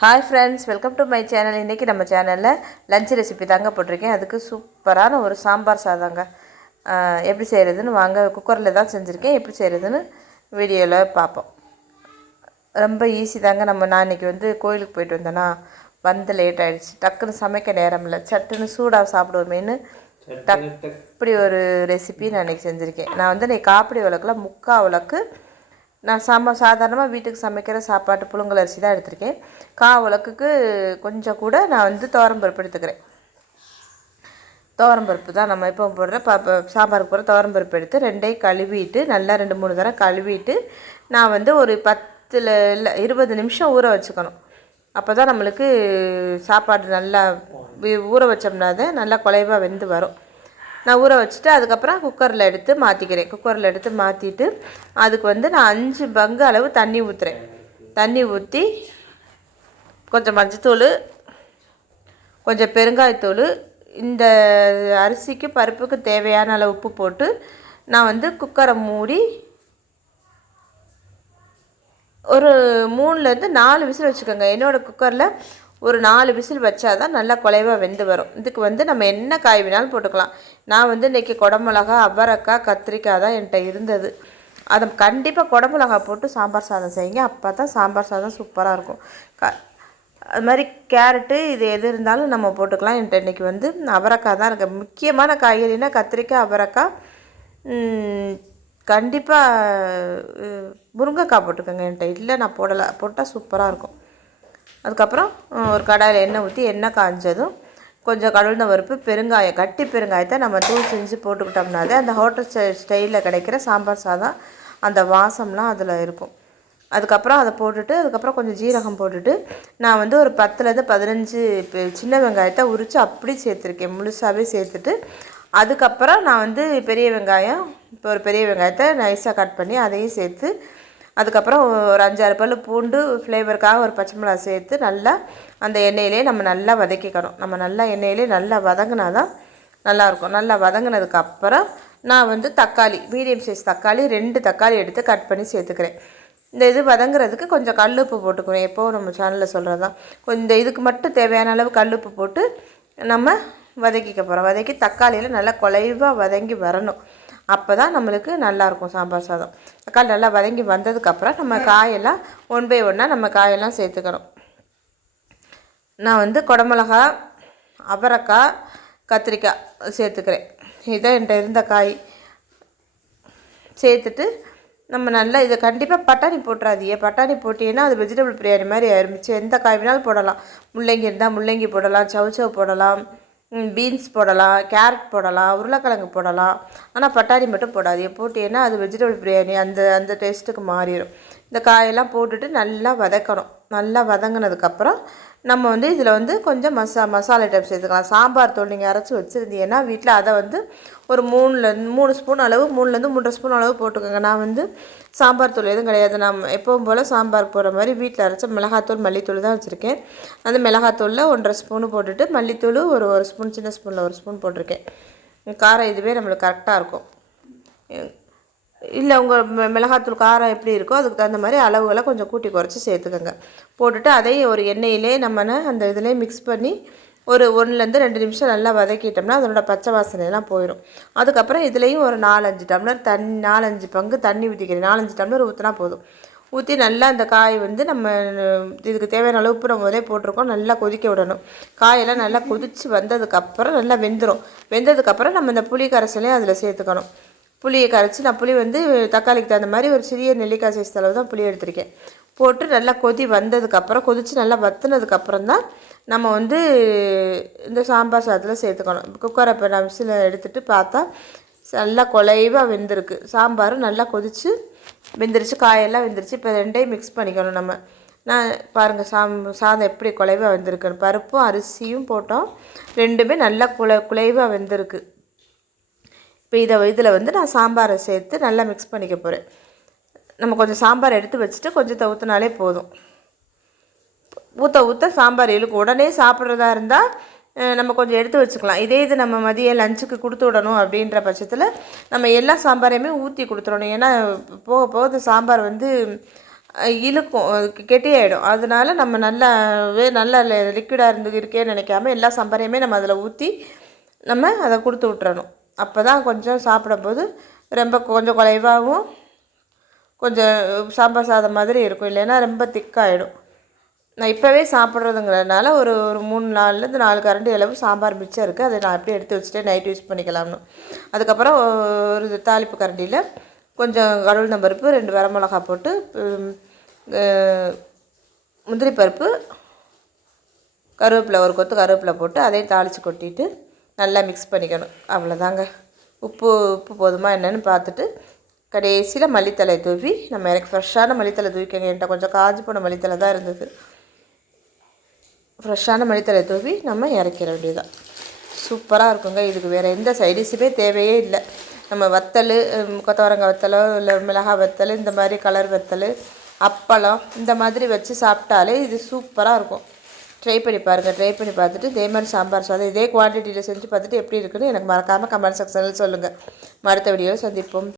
Hi friends, welcome to my channel. இன்றைக்கி நம்ம சேனலில் லஞ்ச் ரெசிபி தாங்க போட்டிருக்கேன். அதுக்கு சூப்பரான ஒரு சாம்பார் சாதங்க எப்படி செய்கிறதுன்னு வாங்க. குக்கரில் தான் செஞ்சுருக்கேன். எப்படி செய்கிறதுன்னு வீடியோவில் பார்ப்போம். ரொம்ப ஈஸி தாங்க. நான் இன்றைக்கி கோயிலுக்கு போயிட்டு வந்தேன்னா லேட் ஆகிடுச்சு. டக்குன்னு சமைக்க நேரம் இல்லை. சட்டுன்னு சூடாக சாப்பிடுவோமேன்னு இப்படி ஒரு ரெசிபி நான் இன்றைக்கி செஞ்சுருக்கேன். நான் இன்றைக்கி காப்பிடி விளக்கில் 3/4 விளக்கு நான் சாதாரணமாக வீட்டுக்கு சமைக்கிற சாப்பாட்டு புழுங்கல் அரிசி தான் எடுத்திருக்கேன். 1/4 விளக்குக்கு கொஞ்சம் கூட நான் துவரம்பருப்பு எடுத்துக்கிறேன். துவரம்பருப்பு தான் நம்ம இப்போ போடுற சாம்பாருக்கு போடுற துவரம்பருப்பு எடுத்து 2ஐயும் கழுவிட்டு நல்லா 2-3 தடவை கழுவிட்டு நான் ஒரு 10 இல்லை 20 நிமிஷம் ஊற வச்சுக்கணும். அப்போ தான் நம்மளுக்கு சாப்பாடு நல்லா ஊற வச்சோம்னா தான் நல்லா குலைவாக வெந்து வரும். நான் ஊற வச்சுட்டு அதுக்கப்புறம் குக்கரில் எடுத்து மாற்றிக்கிறேன். குக்கரில் எடுத்து மாற்றிட்டு அதுக்கு நான் 5 பங்கு அளவு தண்ணி ஊற்றுறேன். தண்ணி ஊற்றி கொஞ்சம் மஞ்சத்தூள், கொஞ்சம் பெருங்காயத்தூள், இந்த அரிசிக்கு பருப்புக்கு தேவையான அளவு உப்பு போட்டு நான் குக்கரை மூடி ஒரு 3லேருந்து 4 விசில் வச்சுக்கோங்க. என்னோடய குக்கரில் ஒரு 4 விசில் வச்சா தான் நல்லா குலைவாக வெந்து வரும். இதுக்கு நம்ம என்ன காய் வேணாலும் போட்டுக்கலாம். நான் இன்றைக்கி குடமிளகா, அவரைக்காய், கத்திரிக்காய் தான் என்கிட்ட இருந்தது. அதை கண்டிப்பாக குடமிளகா போட்டு சாம்பார் சாதம் செய்யுங்க. அப்போ தான் சாம்பார் சாதம் சூப்பராக இருக்கும். அது மாதிரி கேரட்டு இது எது இருந்தாலும் நம்ம போட்டுக்கலாம். என்கிட்ட இன்றைக்கி அவரைக்காய் தான் இருக்குது. முக்கியமான காய்கறினா கத்திரிக்காய், அவரைக்காய், கண்டிப்பாக முருங்கைக்காய் போட்டுக்கோங்க. என்கிட்ட இல்லை, நான் போட்டால் சூப்பராக இருக்கும். அதுக்கப்புறம் ஒரு கடாயில் எண்ணெய் ஊற்றி எண்ணெய் காய்ஞ்சதும் கொஞ்சம் கடுகுன பருப்பு, பெருங்காயம், கட்டி பெருங்காயத்தை நம்ம தூள் செஞ்சு போட்டுக்கிட்டோம்னாலே அந்த ஹோட்டல் ஸ்டைலில் கிடைக்கிற சாம்பார் சாதம் அந்த வாசம்லாம் அதில் இருக்கும். அதுக்கப்புறம் அதை போட்டுட்டு அதுக்கப்புறம் கொஞ்சம் ஜீரகம் போட்டுட்டு நான் ஒரு 10லேருந்து 15 சின்ன வெங்காயத்தை உரித்து அப்படி சேர்த்துருக்கேன். முழுசாகவே சேர்த்துட்டு அதுக்கப்புறம் நான் பெரிய வெங்காயம், இப்போ ஒரு பெரிய வெங்காயத்தை நைஸாக கட் பண்ணி அதையும் சேர்த்து அதுக்கப்புறம் ஒரு 5-6 பல் பூண்டு, ஃப்ளேவருக்காக ஒரு பச்சை மிளகா சேர்த்து நல்லா அந்த எண்ணெயிலே நம்ம நல்லா வதக்கிக்கணும். நம்ம நல்லா எண்ணெயிலே நல்லா வதங்கினா தான் நல்லாயிருக்கும். நல்லா வதங்கினதுக்கப்புறம் நான் தக்காளி, மீடியம் சைஸ் தக்காளி 2 தக்காளி எடுத்து கட் பண்ணி சேர்த்துக்கிறேன். இந்த இது வதங்குறதுக்கு கொஞ்சம் கல்லுப்பு போட்டுக்குவேன். எப்போது நம்ம சேனலில் சொல்கிறது தான். கொஞ்சம் இதுக்கு மட்டும் தேவையான அளவு கல்லுப்பு போட்டு நம்ம வதக்கிக்க போகிறோம். வதக்கி தக்காளியில் நல்லா குலைவாக வதங்கி வரணும். அப்போ தான் நம்மளுக்கு நல்லாயிருக்கும் சாம்பார் சாதம். தக்காளி நல்லா வதங்கி வந்ததுக்கப்புறம் நம்ம காயெல்லாம் 1 பை 1 நம்ம காயெல்லாம் சேர்த்துக்கணும். நான் குடமிளகா, அவரைக்காய், கத்திரிக்காய் சேர்த்துக்கிறேன். இதான் என்கிட்ட இருந்த காய் சேர்த்துட்டு நம்ம நல்லா இதை கண்டிப்பாக பட்டாணி போட்டுறாதீங்க. பட்டாணி போட்டிங்கன்னா அது வெஜிடபிள் பிரியாணி மாதிரி ஆரம்பிச்சு. எந்த காய் வேணாலும் போடலாம். முள்ளங்கி இருந்தால் முள்ளங்கி போடலாம், சவுச்சவ் போடலாம், பீன்ஸ் போடலாம், கேரட் போடலாம், உருளைக்கிழங்கு போடலாம். ஆனால் பட்டாணி மட்டும் போடாதீங்க. போட்டீங்கன்னா அது வெஜிடபிள் பிரியாணி அந்த அந்த டேஸ்ட்டுக்கு மாறிடும். இந்த காயெல்லாம் போட்டுட்டு நல்லா வதக்கணும். நல்லா வதங்கினதுக்கப்புறம் நம்ம இதில் கொஞ்சம் மசாலா ஐட்டம் சேர்த்துக்கலாம். சாம்பார் தூள் நீங்கள் அரைச்சி வச்சுருந்தீங்கன்னா வீட்டில் அதை ஒரு 3 ஸ்பூன் அளவு, 3லேருந்து 3.5 ஸ்பூன் அளவு போட்டுக்கோங்க. நான் சாம்பார் தூள் எதுவும் கிடையாது. நான் எப்பவும் போல் சாம்பார் போடுற மாதிரி வீட்டில் அரைச்ச மிளகாத்தூள், மல்லித்தூள் தான் வச்சுருக்கேன். அந்த மிளகாத்தூளில் 1.5 ஸ்பூனு போட்டுட்டு மல்லித்தூள் ஒரு ஸ்பூன், சின்ன ஸ்பூனில் 1 ஸ்பூன் போட்டிருக்கேன். காரம் இதுவே நம்மளுக்கு கரெக்டாக இருக்கும். இல்லை உங்கள் மிளகாத்தூள் காரம் எப்படி இருக்கோ அதுக்கு தகுந்த மாதிரி அளவுகளை கொஞ்சம் கூட்டி குறைச்சி சேர்த்துக்கோங்க. போட்டுட்டு அதையும் ஒரு எண்ணெயிலே நம்ம அந்த இதிலே மிக்ஸ் பண்ணி ஒரு 1லேருந்து 2 நிமிஷம் நல்லா வதக்கிட்டோம்னா அதனோட பச்சை வாசனையெல்லாம் போயிடும். அதுக்கப்புறம் இதுலேயும் ஒரு 4-5 டம்ளர் 4-5 பங்கு தண்ணி ஊற்றிக்கிறேன். 4-5 டம்ளர் ஊற்றினா போதும். ஊற்றி நல்லா அந்த காய் நம்ம இதுக்கு தேவையான அளவுக்கு நம்ம முதலே போட்டிருக்கோம். நல்லா கொதிக்க விடணும். காயெல்லாம் நல்லா கொதித்து வந்ததுக்கப்புறம் நல்லா வெந்துடும். வெந்ததுக்கப்புறம் நம்ம இந்த புளி கரைசலையும் அதில் சேர்த்துக்கணும். புளியை கரைச்சி நான் புளி தக்காளிக்கு தகுந்த மாதிரி ஒரு சிறிய நெல்லிக்காய் சைஸ் அளவு தான் புளி எடுத்திருக்கேன். போட்டு நல்லா கொதி வந்ததுக்கப்புறம் கொதித்து நல்லா வற்றினதுக்கப்புறம் தான் நம்ம இந்த சாம்பார் சாதத்தில் சேர்த்துக்கணும். குக்கரை இப்போ நான் விசில் எடுத்துகிட்டு பார்த்தா நல்லா குலைவாக வெந்திருக்கு. சாம்பாரும் நல்லா கொதித்து வெந்துருச்சு, காயெல்லாம் வெந்துருச்சு. இப்போ 2ஐயும் மிக்ஸ் பண்ணிக்கணும் நம்ம. நான் பாருங்கள் சாதம் எப்படி குலைவாக வெந்திருக்குன்னு. பருப்பும் அரிசியும் போட்டோம், 2மே நல்லா குலைவாக வெந்திருக்கு. இப்போ இதில் நான் சாம்பாரை சேர்த்து நல்லா மிக்ஸ் பண்ணிக்க போகிறேன். நம்ம கொஞ்சம் சாம்பார் எடுத்து வச்சுட்டு கொஞ்சம் ஊற்றினாலே போதும். ஊற்ற சாம்பார் இழுக்கும். உடனே சாப்பிட்றதா இருந்தால் நம்ம கொஞ்சம் எடுத்து வச்சுக்கலாம். இது நம்ம மதியம் லஞ்சுக்கு கொடுத்து விடணும் அப்படின்ற பட்சத்தில் நம்ம எல்லா சாம்பாரையுமே ஊற்றி கொடுத்துடணும். ஏன்னா போக போக சாம்பார் இழுக்கும், கெட்டியாயிடும். அதனால நம்ம நல்லா லிக்விடாக இருக்கேன்னு நினைக்காம எல்லா சாம்பாரையுமே நம்ம அதில் ஊற்றி நம்ம அதை கொடுத்து விட்றணும். அப்போ தான் கொஞ்சம் சாப்பிடும்போது ரொம்ப கொஞ்சம் குலைவாகவும் கொஞ்சம் சாம்பார் சாதம் மாதிரி இருக்கும். இல்லைன்னா ரொம்ப திக்காகிடும். நான் இப்போவே சாப்பிட்றதுங்கிறதுனால ஒரு ஒரு 3 4 கரண்டி அளவு சாம்பார் மிச்சம் இருக்குது. அதை நான் அப்படியே எடுத்து வச்சுட்டு நைட் யூஸ் பண்ணிக்கலாம்னு. அதுக்கப்புறம் ஒரு தாளிப்பு கரண்டியில் கொஞ்சம் கடுகு பருப்பு, 2 வரமிளகா போட்டு, முந்திரி பருப்பு, கருவேப்பிலை, ஒரு கொத்து கருவேப்பிலை போட்டு அதையும் தாளித்து கொட்டிட்டு நல்லா மிக்ஸ் பண்ணிக்கணும். அவ்வளோதாங்க. உப்பு போதுமா என்னென்னு பார்த்துட்டு கடைசியில் மல்லித்தலை தூவி நம்ம எனக்கு ஃப்ரெஷ்ஷான மல்லித்தலை தூவிக்கங்க. என்கிட்ட கொஞ்சம் காஞ்சி போன மல்லித்தலை தான் இருந்தது. ஃப்ரெஷ்ஷான மல்லித்தலை தூவி நம்ம இறக்கிற வேண்டியதுதான். சூப்பராக இருக்குங்க. இதுக்கு வேறு எந்த சைடிஷுமே தேவையே இல்லை. நம்ம வத்தல், கொத்தவரங்காய் வத்தலோ இல்லை மிளகாய் வத்தல், இந்த மாதிரி கலர் வத்தல், அப்பளம் இந்த மாதிரி வச்சு சாப்பிட்டாலே இது சூப்பராக இருக்கும். ட்ரை பண்ணி பாருங்கள். ட்ரை பண்ணி பார்த்துட்டு இதே மாதிரி சாம்பார் சாதம் இதே குவான்டிட்டியில் செஞ்சு பார்த்துட்டு எப்படி இருக்குன்னு எனக்கு மறக்காமல் கமெண்ட் செக்ஷனில் சொல்லுங்கள். அடுத்த வீடியோவில் சந்திப்போம்.